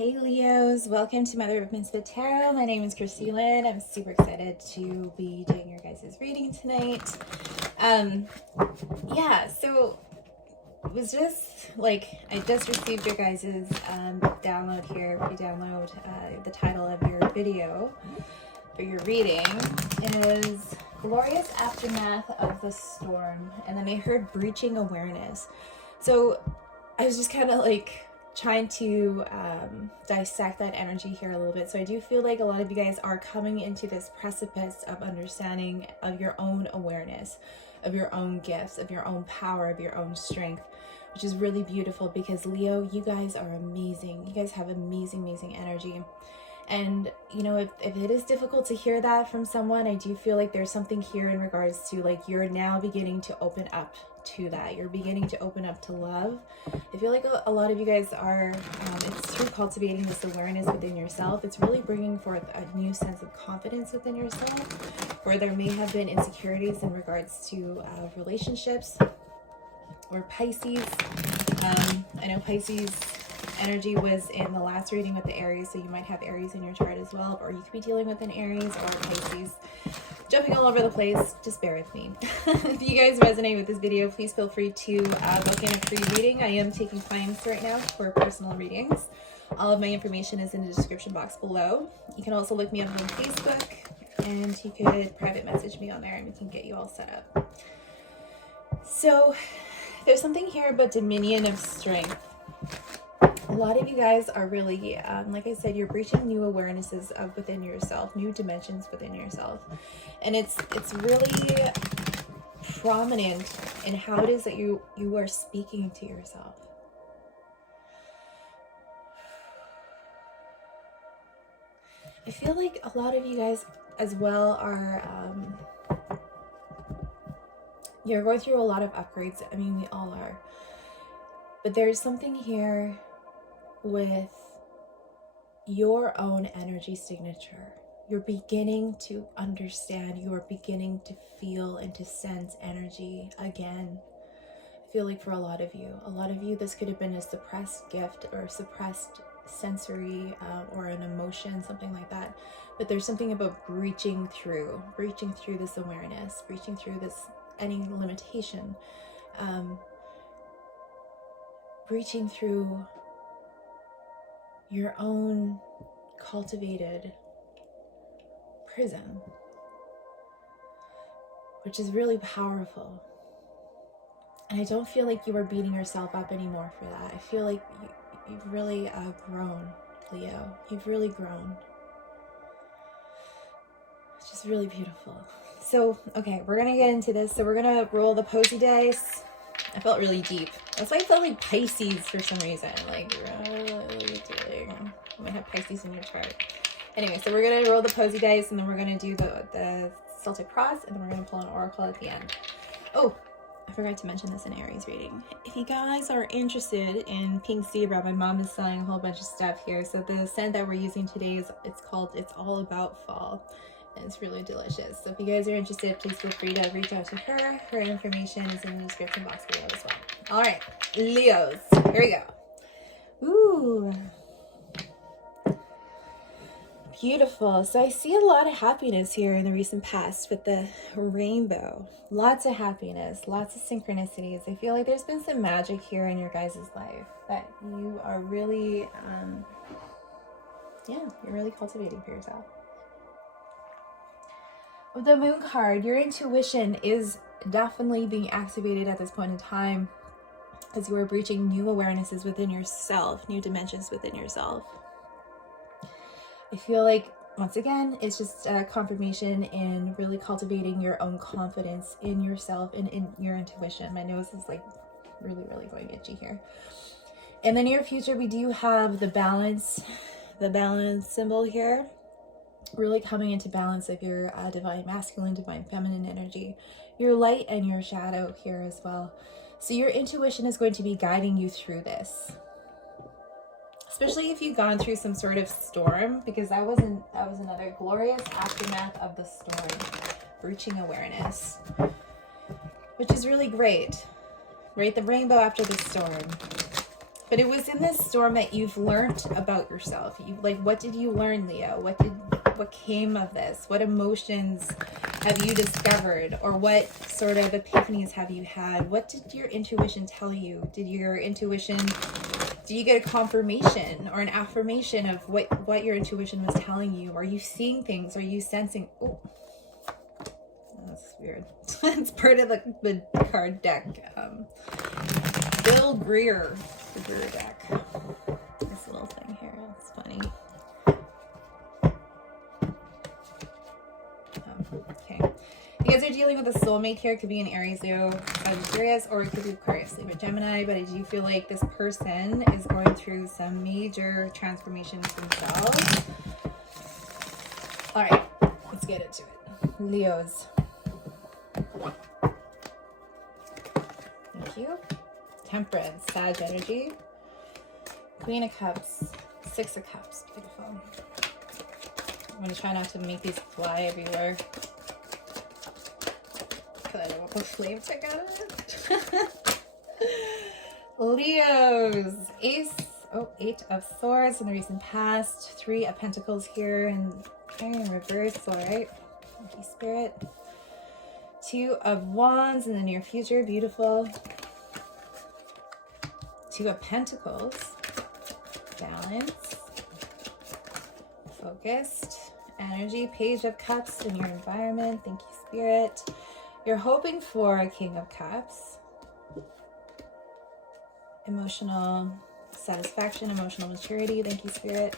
Hey Leos, welcome to Mother of Misfit Tarot. My name is Christy Lynn. I'm super excited to be doing your guys' reading tonight. So it was just like I just received your guys' download here. If you download the title of your video for your reading is Glorious Aftermath of the Storm, and then I heard Breaching Awareness. So I was just kind of like trying to dissect that energy here a little bit. So I do feel like a lot of you guys are coming into this precipice of understanding of your own awareness, of your own gifts, of your own power, of your own strength, which is really beautiful because Leo, you guys are amazing. You guys have amazing energy. And you know, if it is difficult to hear that from someone, I do feel like there's something here in regards to like you're now beginning to open up to that. You're beginning to open up to love. I feel like a lot of you guys are, it's through cultivating this awareness within yourself. It's really bringing forth a new sense of confidence within yourself, where there may have been insecurities in regards to relationships or Pisces. I know Pisces energy was in the last reading with the Aries, so you might have Aries in your chart as well, or you could be dealing with an Aries or Pisces. Jumping all over the place, just bear with me. If you guys resonate with this video, please feel free to book in a free reading. I am taking clients right now for personal readings. All of my information is in the description box below. You can also look me up on Facebook, and you could private message me on there and we can get you all set up. So there's something here about dominion of strength. A lot of you guys are really, like I said, you're breaching new awarenesses of within yourself, new dimensions within yourself. And it's really prominent in how it is that you are speaking to yourself. I feel like a lot of you guys as well are, you're going through a lot of upgrades. I mean, we all are. But there's something here with your own energy signature. You're beginning to understand, you're beginning to feel and to sense energy again. I feel like for a lot of you, this could have been a suppressed gift or suppressed sensory or an emotion, something like that. But there's something about breaching through this awareness, breaching through this, any limitation, breaching through your own cultivated prison, which is really powerful. And I don't feel like you are beating yourself up anymore for that. I feel like you've really grown, Leo. You've really grown. It's just really beautiful. So, okay, we're gonna get into this. So we're gonna roll the posy dice. I felt really deep. That's why I felt like Pisces for some reason. Like, you might have Pisces in your chart. Anyway, so we're going to roll the posy dice, and then we're going to do the Celtic cross, and then we're going to pull an oracle at the end. Oh, I forgot to mention this in Aries reading. If you guys are interested in pink zebra, my mom is selling a whole bunch of stuff here. So the scent that we're using today is, it's called It's All About Fall. And it's really delicious. So if you guys are interested, please feel free to reach out to her. Her information is in the description box below as well. All right, Leos, here we go. Ooh, beautiful. So I see a lot of happiness here in the recent past with the rainbow. Lots of happiness, lots of synchronicities. I feel like there's been some magic here in your guys' life that you are really, you're really cultivating for yourself. With the moon card, your intuition is definitely being activated at this point in time as you are breaching new awarenesses within yourself, new dimensions within yourself. I feel like, once again, it's just a confirmation in really cultivating your own confidence in yourself and in your intuition. My nose is like really going itchy here. In the near future, we do have the balance symbol here. Really coming into balance of your divine masculine, divine feminine energy, your light and your shadow here as well. So your intuition is going to be guiding you through this, especially if you've gone through some sort of storm, because that was another glorious aftermath of the storm, breaching awareness, which is really great, right? The rainbow after the storm. But it was in this storm that you've learned about yourself. You, like, what did you learn, Leo? What came of this? What emotions have you discovered? Or what sort of epiphanies have you had? What did your intuition tell you? Did you get a confirmation or an affirmation of what your intuition was telling you? Are you seeing things? Are you sensing? Oh, that's weird. It's part of the card deck. Bill Greer, the Greer deck. This little thing here, it's funny. Okay. You guys are dealing with a soulmate here. It could be an Aries, Leo, Sagittarius, or it could be Aquarius, Libra, Gemini. But I do feel like this person is going through some major transformations themselves. All right, let's get into it. Leos. Thank you. Temperance, Sag energy. Queen of Cups, Six of Cups. Beautiful. I'm going to try not to make these fly everywhere, because I don't want the flame to get it. Leos. Eight of Swords in the recent past. Three of Pentacles here and in reverse. All right. Thank you, Spirit. Two of Wands in the near future. Beautiful. Two of Pentacles. Balance. Focused. Energy. Page of Cups in your environment. Thank you, Spirit. You're hoping for a King of Cups. Emotional satisfaction, emotional maturity. Thank you, Spirit.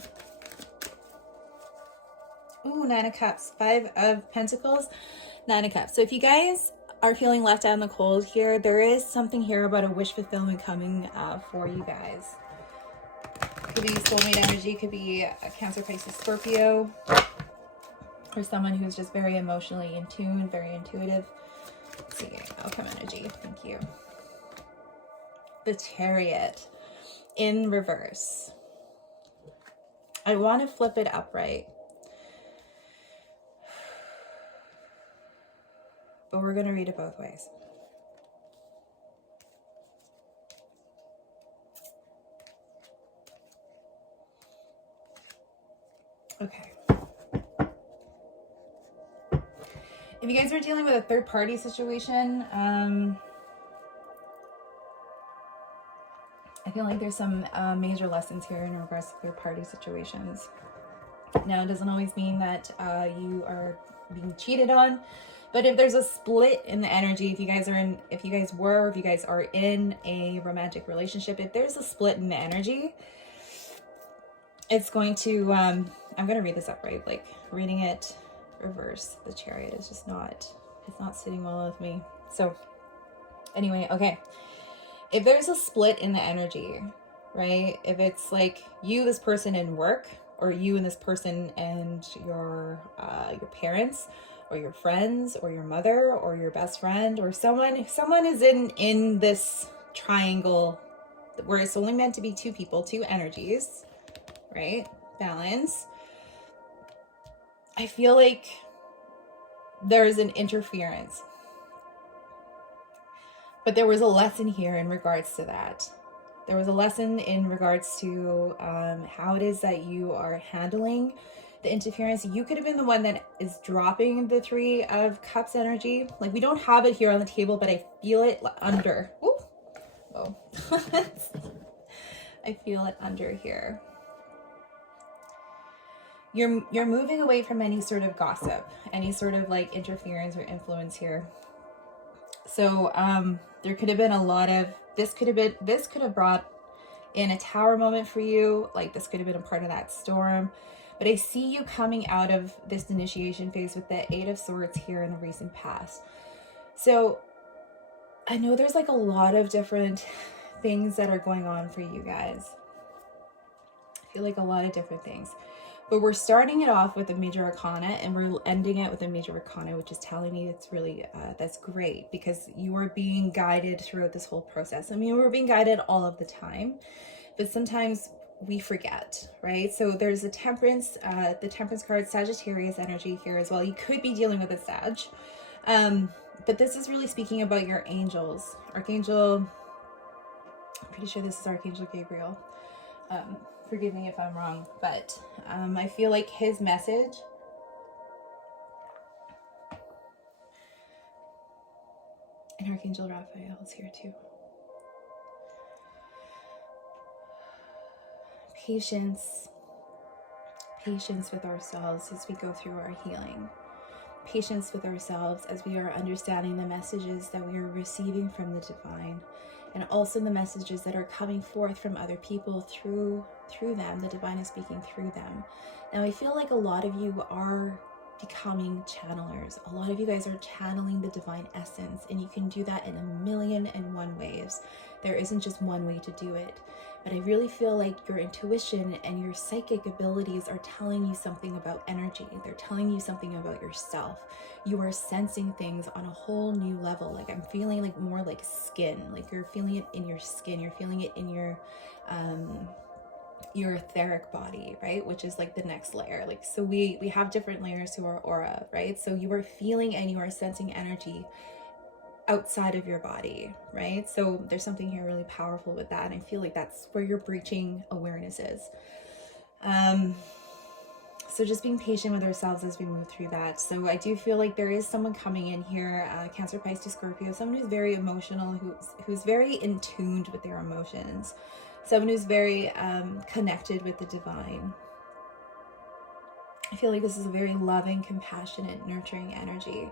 Ooh, Nine of Cups. Five of Pentacles. Nine of Cups. So if you guys are feeling left out in the cold here, there is something here about a wish fulfillment coming for you guys. Could be soulmate energy, could be a Cancer, Pisces, Scorpio, or someone who's just very emotionally in tune, very intuitive. Let's see, outcome energy. Thank you. The Chariot in reverse. I want to flip it upright, but we're going to read it both ways. Okay. If you guys are dealing with a third-party situation, I feel like there's some major lessons here in regards to third-party situations. Now, it doesn't always mean that you are being cheated on, but if there's a split in the energy, if you guys are in a romantic relationship, if there's a split in the energy, it's going to, I'm going to read this upright, like reading it reverse. The Chariot is just it's not sitting well with me. So anyway, okay. If there's a split in the energy, right? If it's like you, this person in work, or you and this person and your parents, or your friends, or your mother, or your best friend, or someone, if someone is in this triangle where it's only meant to be two people, two energies, right? Balance. I feel like there's an interference. But there was a lesson here in regards to that. There was a lesson in regards to how it is that you are handling the interference. You could have been the one that is dropping the Three of Cups energy. Like, we don't have it here on the table, but I feel it under. Ooh. Oh. I feel it under here. You're moving away from any sort of gossip, any sort of like interference or influence here. So there could have been a lot of this could have brought in a tower moment for you. Like, this could have been a part of that storm. But I see you coming out of this initiation phase with the Eight of Swords here in the recent past. So I know there's like a lot of different things that are going on for you guys. I feel like a lot of different things. But we're starting it off with a major arcana, and we're ending it with a major arcana, which is telling me it's really, that's great, because you are being guided throughout this whole process. I mean, we're being guided all of the time, but sometimes we forget, right? So there's the Temperance card, Sagittarius energy here as well. You could be dealing with a Sag. But this is really speaking about your angels. Archangel, I'm pretty sure this is Archangel Gabriel. Forgive me if I'm wrong, but I feel like his message, and Archangel Raphael is here too. Patience with ourselves as we go through our healing. Patience with ourselves as we are understanding the messages that we are receiving from the divine, and also the messages that are coming forth from other people through them. The divine is speaking through them. Now, I feel like a lot of you are becoming channelers. A lot of you guys are channeling the divine essence, and you can do that in 1,000,001 ways. There isn't just one way to do it. But I really feel like your intuition and your psychic abilities are telling you something about energy. They're telling you something about yourself. You are sensing things on a whole new level. Like, I'm feeling like more like skin. Like, you're feeling it in your skin. You're feeling it in your etheric body, right? Which is like the next layer. Like, so we have different layers to our aura, right? So you are feeling and you are sensing energy outside of your body, right? So there's something here really powerful with that, and I feel like that's where your breaching awareness is. So just being patient with ourselves as we move through that. So I do feel like there is someone coming in here, Cancer, Pisces, Scorpio, someone who's very emotional, who's very in tuned with their emotions, someone who's very connected with the divine. I feel like this is a very loving, compassionate, nurturing energy,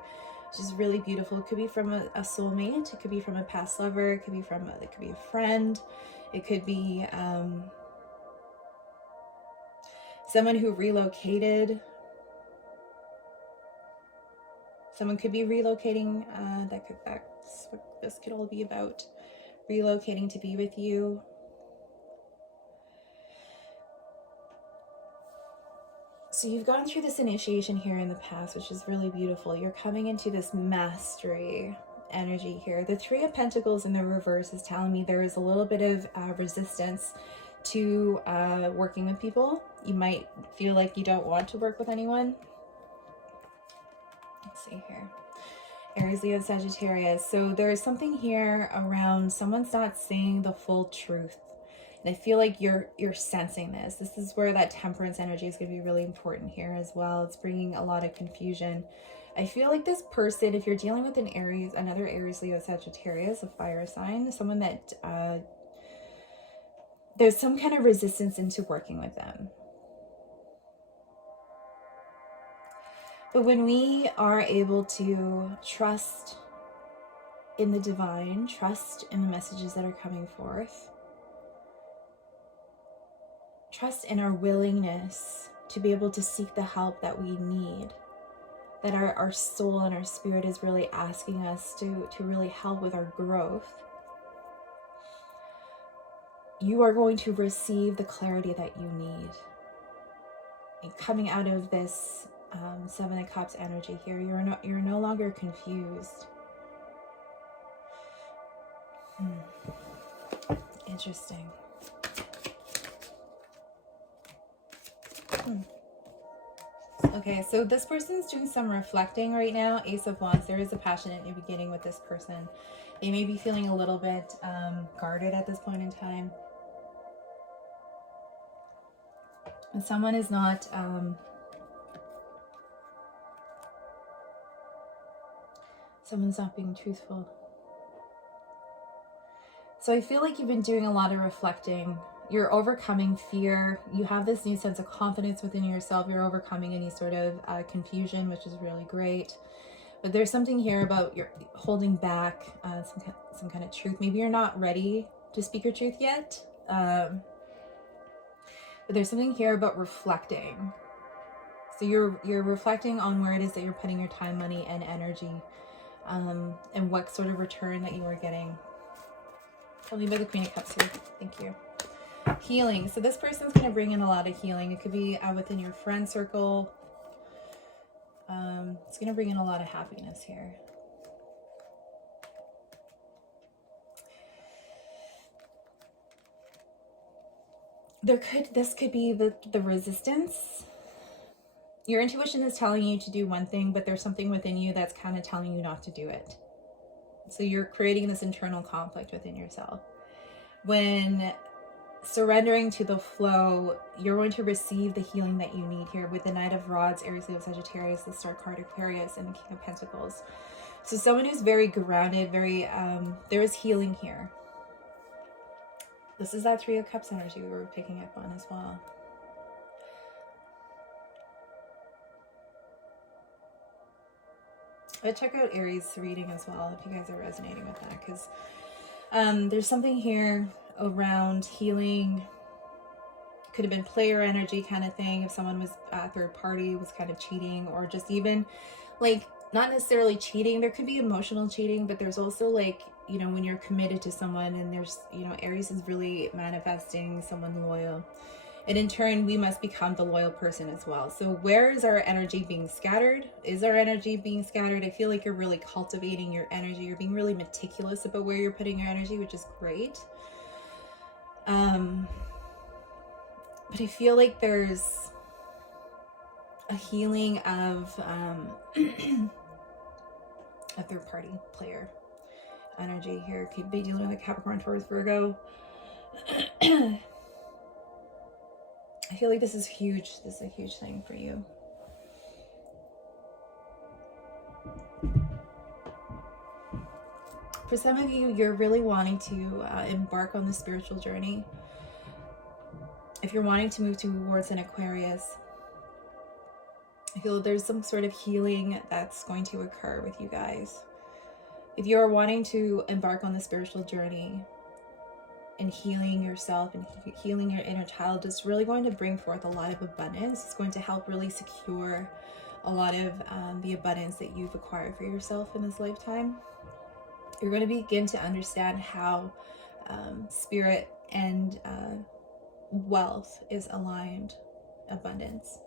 which is really beautiful. It could be from a soulmate, it could be from a past lover, it could be a friend, it could be someone who relocated. Someone could be relocating. That's what this could all be about. Relocating to be with you. So you've gone through this initiation here in the past, which is really beautiful. You're coming into this mastery energy here. The Three of Pentacles in the reverse is telling me there is a little bit of resistance to working with people. You might feel like you don't want to work with anyone. Let's see here. Aries, Leo, Sagittarius. So there is something here around someone's not saying the full truth. And I feel like you're sensing this. This is where that temperance energy is going to be really important here as well. It's bringing a lot of confusion. I feel like this person, if you're dealing with another Aries, Leo, Sagittarius, a fire sign, someone that there's some kind of resistance into working with them. But when we are able to trust in the divine, trust in the messages that are coming forth, trust in our willingness to be able to seek the help that we need, that our soul and our spirit is really asking us to really help with our growth, you are going to receive the clarity that you need. And coming out of this Seven of Cups energy here, you're no longer confused. Interesting. Okay, so this person's doing some reflecting right now. Ace of Wands. There is a passionate new beginning with this person. They may be feeling a little bit guarded at this point in time. And someone is not someone's not being truthful. So I feel like you've been doing a lot of reflecting. You're overcoming fear. You have this new sense of confidence within yourself. You're overcoming any sort of confusion, which is really great. But there's something here about you're holding back some kind of truth. Maybe you're not ready to speak your truth yet. But there's something here about reflecting. So you're reflecting on where it is that you're putting your time, money, and energy, and what sort of return that you are getting. Tell me about the Queen of Cups here. Thank you. Healing. So this person's going to bring in a lot of healing. It could be within your friend circle. It's going to bring in a lot of happiness here. This could be the resistance. Your intuition is telling you to do one thing, but there's something within you that's kind of telling you not to do it. So you're creating this internal conflict within yourself. When surrendering to the flow, you're going to receive the healing that you need here with the Knight of Rods, Aries, Leo, Sagittarius, the Star card, Aquarius, and the King of Pentacles. So someone who's very grounded, very, there is healing here. This is that Three of Cups energy we were picking up on as well. But check out Aries reading as well if you guys are resonating with that, because there's something here around healing. Could have been player energy kind of thing if someone was third party, was kind of cheating, or just even like not necessarily cheating. There could be emotional cheating, but there's also like, you know, when you're committed to someone, and there's, you know, Aries is really manifesting someone loyal. And in turn, we must become the loyal person as well. So where is our energy being scattered? Is our energy being scattered? I feel like you're really cultivating your energy. You're being really meticulous about where you're putting your energy, which is great. But I feel like there's a healing of a third party player energy here. Could be dealing with a Capricorn, Taurus, Virgo. I feel like this is huge. This is a huge thing for you. For some of you, you're really wanting to embark on the spiritual journey. If you're wanting to move towards an Aquarius, I feel that there's some sort of healing that's going to occur with you guys. If you're wanting to embark on the spiritual journey and healing yourself and healing your inner child, it's really going to bring forth a lot of abundance. It's going to help really secure a lot of the abundance that you've acquired for yourself in this lifetime. You're going to begin to understand how spirit and wealth is aligned. Abundance.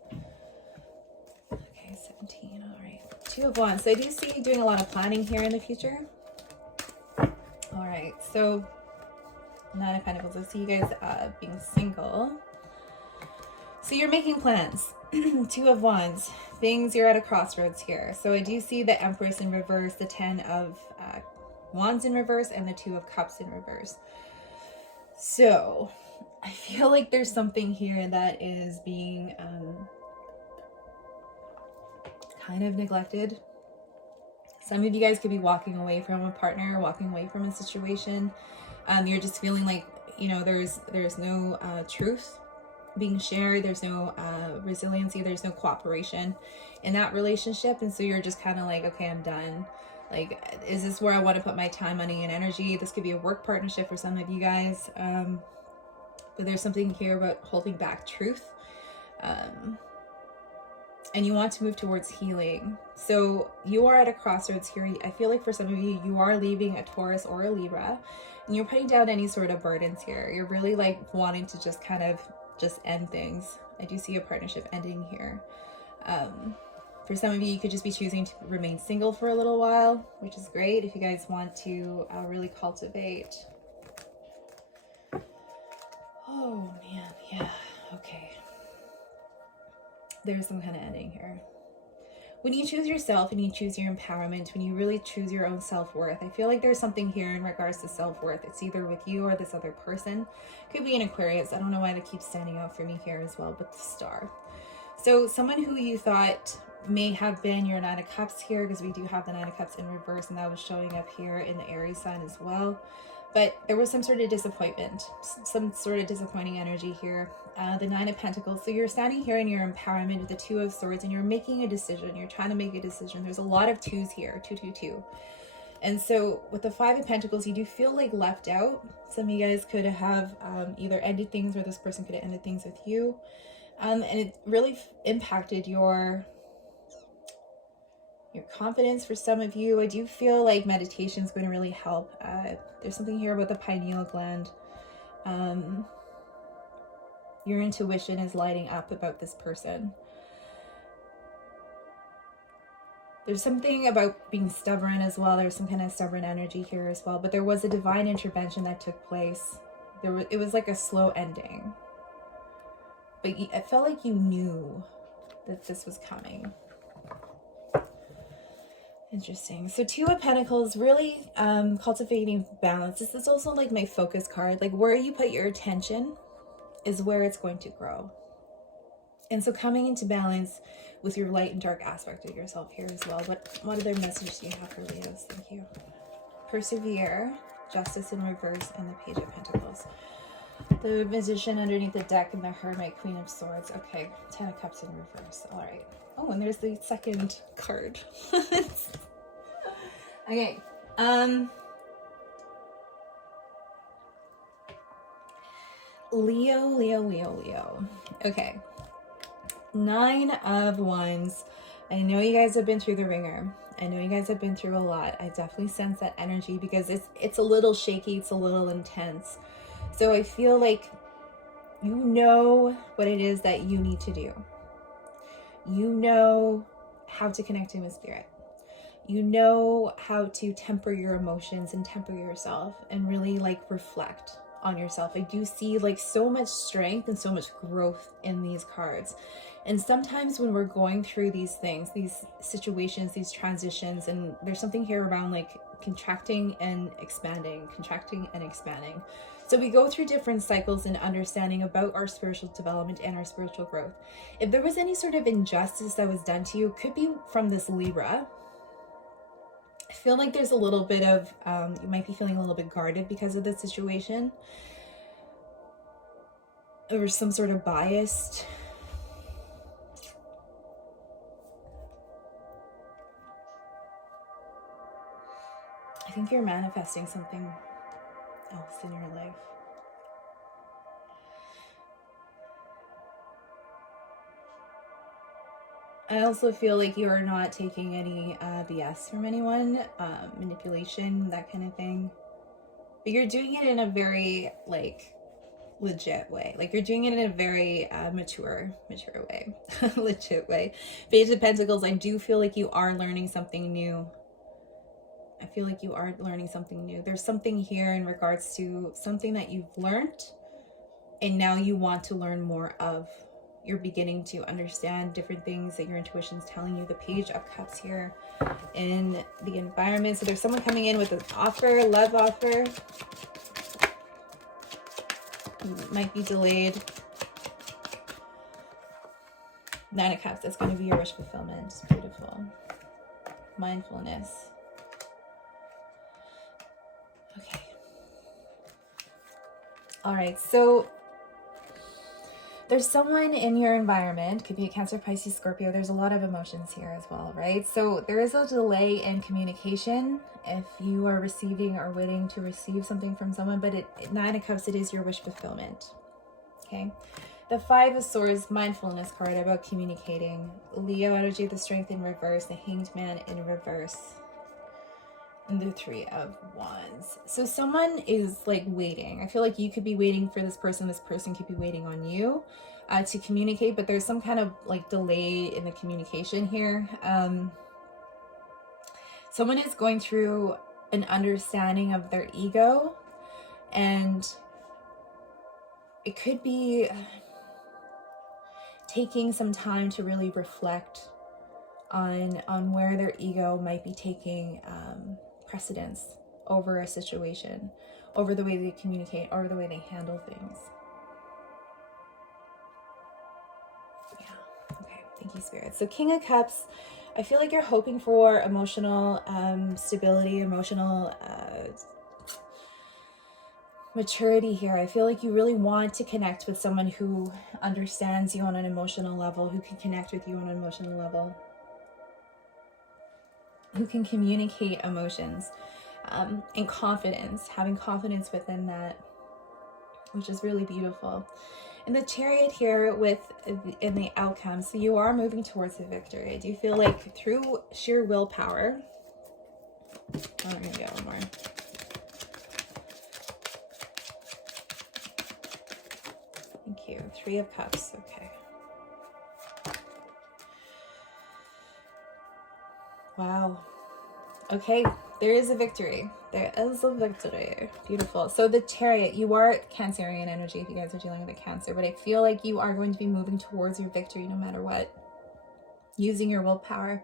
Okay, 17. All right. Two of Wands. So I do see you doing a lot of planning here in the future. All right. So Nine of Pentacles. I see you guys being single. So you're making plans. Two of Wands. Things, you're at a crossroads here. So I do see the Empress in reverse, the 10 of Wands in reverse, and the Two of Cups in reverse. So I feel like there's something here that is being kind of neglected. Some of you guys could be walking away from a partner, walking away from a situation. You're just feeling like, you know, there's no truth being shared. There's no resiliency. There's no cooperation in that relationship. And so you're just kind of like, okay, I'm done. Like, is this where I want to put my time, money, and energy? This could be a work partnership for some of you guys. But there's something here about holding back truth. And you want to move towards healing. So you are at a crossroads here. I feel like for some of you, you are leaving a Taurus or a Libra, and you're putting down any sort of burdens here. You're really like wanting to just kind of just end things. I do see a partnership ending here. For some of you, you could just be choosing to remain single for a little while, which is great if you guys want to really cultivate. Oh man, yeah, okay. There's some kind of ending here. When you choose yourself and you choose your empowerment, when you really choose your own self-worth, I feel like there's something here in regards to self-worth. It's either with you or this other person. Could be an Aquarius. I don't know why they keep standing out for me here as well, but the Star. So someone who you thought may have been your Nine of Cups here, because we do have the Nine of Cups in reverse, and that was showing up here in the Aries sign as well. But there was some sort of disappointment, some sort of disappointing energy here. The Nine of Pentacles. So you're standing here in your empowerment with the Two of Swords, and you're making a decision. You're trying to make a decision. There's a lot of twos here, 2, 2, 2. And so with the Five of Pentacles, you do feel like left out. Some of you guys could have either ended things, or this person could have ended things with you. And it really impacted your confidence for some of you. I do feel like meditation is going to really help. There's something here about the pineal gland. Your intuition is lighting up about this person. There's something about being stubborn as well. There's some kind of stubborn energy here as well. But there was a divine intervention that took place. It was like a slow ending. But I felt like you knew that this was coming. Interesting. So Two of Pentacles, really cultivating balance. This is also like my focus card. Like where you put your attention is where it's going to grow. And so coming into balance with your light and dark aspect of yourself here as well. What other message do you have for Leos? Thank you. Persevere, Justice in reverse, and the Page of Pentacles. The Magician underneath the deck and the Hermit, Queen of Swords. Okay, 10 of Cups in reverse. All right. Oh, and there's the second card. Okay. Leo. Okay. 9 of Wands. I know you guys have been through the ringer. I know you guys have been through a lot. I definitely sense that energy because it's a little shaky. It's a little intense. So I feel like you know what it is that you need to do. You know how to connect in with spirit. You know how to temper your emotions and temper yourself and really like reflect on yourself. I do see like so much strength and so much growth in these cards. And sometimes when we're going through these things, these situations, these transitions, and there's something here around like contracting and expanding. So we go through different cycles and understanding about our spiritual development and our spiritual growth. If there was any sort of injustice that was done to you, it could be from this Libra. I feel like there's a little bit of, you might be feeling a little bit guarded because of the situation. Or some sort of biased. I think you're manifesting something else in your life. I also feel like you're not taking any BS from anyone, manipulation, that kind of thing. But you're doing it in a very like legit way. Like you're doing it in a very mature way, legit way. Page of Pentacles, I do feel like you are learning something new. I feel like you are learning something new. There's something here in regards to something that you've learned and now you want to learn more of. You're beginning to understand different things that your intuition's telling you. The Page of Cups here in the environment. So there's someone coming in with an offer, love offer. Might be delayed. 9 of Cups, that's going to be your wish fulfillment. Beautiful. Mindfulness. Okay. All right, so there's someone in your environment, could be a Cancer, Pisces, Scorpio. There's a lot of emotions here as well, right? So there is a delay in communication if you are receiving or waiting to receive something from someone, but 9 of Cups, it is your wish fulfillment, okay? The 5 of Swords, mindfulness card about communicating. Leo energy, the Strength in reverse, the Hanged Man in reverse, and the 3 of Wands. So someone is like waiting. I feel like you could be waiting for this person could be waiting on you to communicate, but there's some kind of like delay in the communication here. Someone is going through an understanding of their ego, and it could be taking some time to really reflect on where their ego might be taking precedence over a situation, over the way they communicate, over the way they handle things. Yeah, okay, thank you, Spirit. So King of Cups, I feel like you're hoping for emotional stability, emotional maturity here. I feel like you really want to connect with someone who understands you on an emotional level, who can connect with you on an emotional level, who can communicate emotions and confidence, having confidence within that, which is really beautiful. And the Chariot here in the outcome, so you are moving towards the victory. I do feel like through sheer willpower, we're gonna get one more. Thank you. 3 of Cups, okay. Wow. Okay, there is a victory. There is a victory. Beautiful. So the Chariot, you are Cancerian energy if you guys are dealing with a Cancer, but I feel like you are going to be moving towards your victory no matter what. Using your willpower,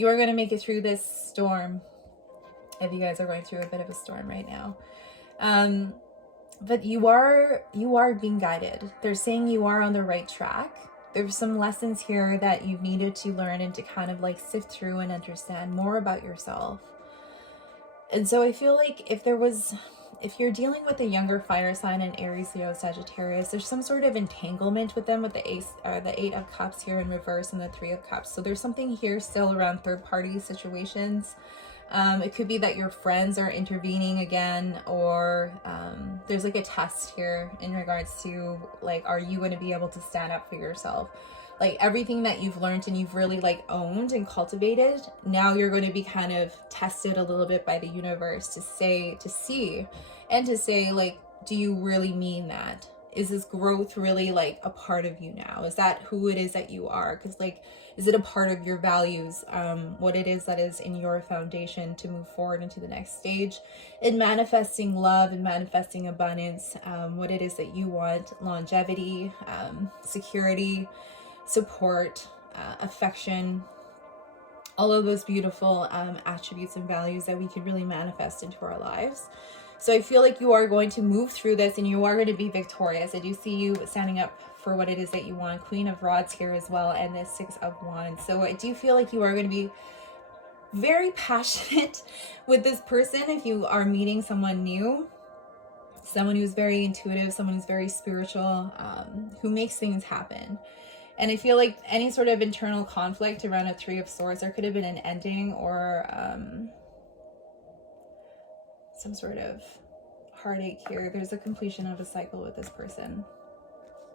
You are going to make it through this storm. If you guys are going through a bit of a storm right now. But you are being guided. They're saying you are on the right track. There's some lessons here that you've needed to learn and to kind of like sift through and understand more about yourself. And so I feel like if you're dealing with a younger fire sign, an Aries, Leo, Sagittarius, there's some sort of entanglement with them with the Eight of Cups here in reverse and the Three of Cups. So there's something here still around third-party situations. It could be that your friends are intervening again, or there's like a test here in regards to like, are you going to be able to stand up for yourself? Like everything that you've learned and you've really like owned and cultivated, now you're going to be kind of tested a little bit by the universe to see like, do you really mean that? Is this growth really like a part of you now? Is that who it is that you are? Because like, is it a part of your values? What it is that is in your foundation to move forward into the next stage in manifesting love and manifesting abundance, what it is that you want, longevity, security, support, affection, all of those beautiful attributes and values that we can really manifest into our lives. So I feel like you are going to move through this and you are going to be victorious. I do see you standing up for what it is that you want. Queen of Rods here as well, and the Six of Wands. So I do feel like you are going to be very passionate with this person if you are meeting someone new, someone who's very intuitive, someone who's very spiritual, who makes things happen. And I feel like any sort of internal conflict around a Three of Swords, there could have been an ending or some sort of heartache here. There's a completion of a cycle with this person.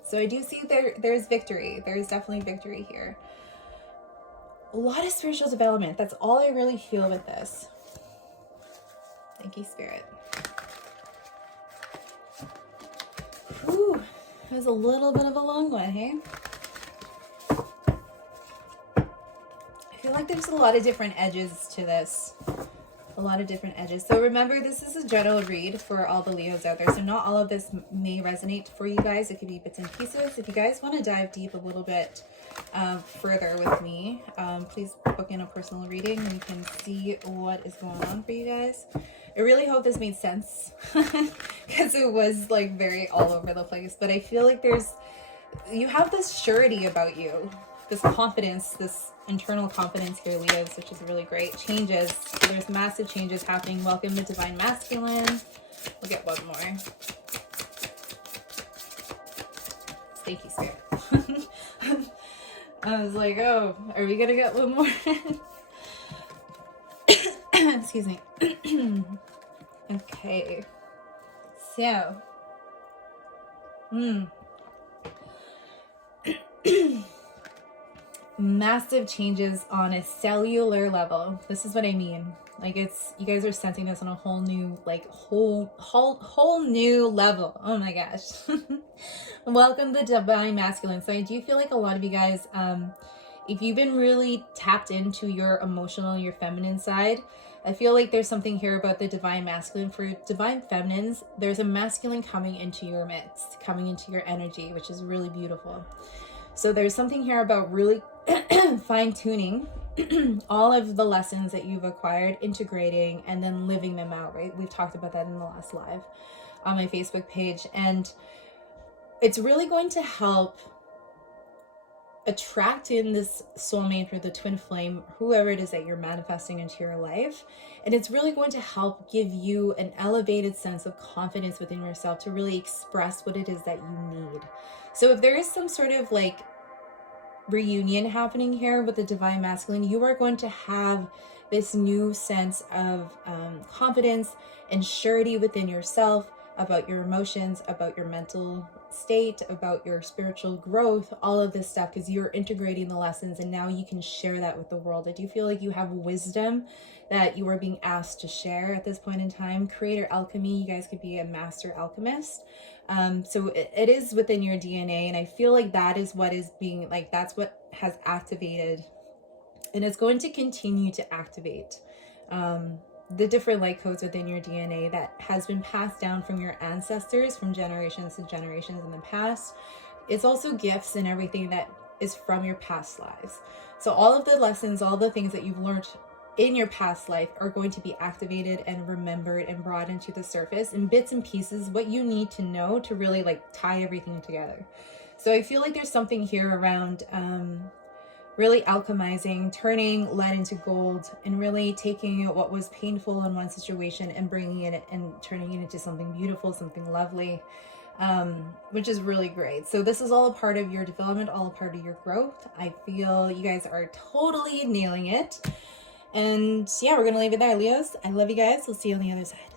So I do see there's victory. There's definitely victory here. A lot of spiritual development. That's all I really feel with this. Thank you, Spirit. Whew. That was a little bit of a long one, hey? I feel like there's a lot of different edges to this. A lot of different edges. So remember, this is a general read for all the Leos out there. So not all of this may resonate for you guys. It could be bits and pieces. If you guys want to dive deep a little bit further with me, please book in a personal reading and you can see what is going on for you guys. I really hope this made sense because it was like very all over the place. But I feel like you have this surety about you, this confidence, this internal confidence here, Leos, which is really great. Changes. There's massive changes happening. Welcome the Divine Masculine. We'll get one more. Thank you, Spirit. I was like, oh, are we gonna get one more? Excuse me. Okay. So. Massive changes on a cellular level. This is what I mean. Like you guys are sensing this on a whole new, like whole new level. Oh my gosh. Welcome the Divine Masculine. So I do feel like a lot of you guys, if you've been really tapped into your emotional, your feminine side, I feel like there's something here about the Divine Masculine. For Divine Feminines, there's a masculine coming into your midst, coming into your energy, which is really beautiful. So there's something here about really fine-tuning all of the lessons that you've acquired, integrating, and then living them out, right? We've talked about that in the last live on my Facebook page. And it's really going to help attract in this soulmate or the twin flame, whoever it is that you're manifesting into your life. And it's really going to help give you an elevated sense of confidence within yourself to really express what it is that you need. So if there is some sort of like reunion happening here with the Divine Masculine, you are going to have this new sense of confidence and surety within yourself about your emotions, about your mental state, about your spiritual growth, all of this stuff, because you're integrating the lessons and now you can share that with the world. I do feel like you have wisdom that you are being asked to share at this point in time. Creator alchemy, you guys could be a master alchemist. So it is within your DNA, and I feel like that is what is being, like, that's what has activated, and it's going to continue to activate the different light codes within your DNA that has been passed down from your ancestors, from generations to generations in the past. It's also gifts and everything that is from your past lives. So all of the lessons, all the things that you've learned in your past life are going to be activated and remembered and brought into the surface in bits and pieces, what you need to know to really like tie everything together. So I feel like there's something here around really alchemizing, turning lead into gold, and really taking what was painful in one situation and bringing it and turning it into something beautiful, something lovely, which is really great. So this is all a part of your development, all a part of your growth. I feel you guys are totally nailing it. And yeah, we're going to leave it there, Leos. I love you guys. We'll see you on the other side.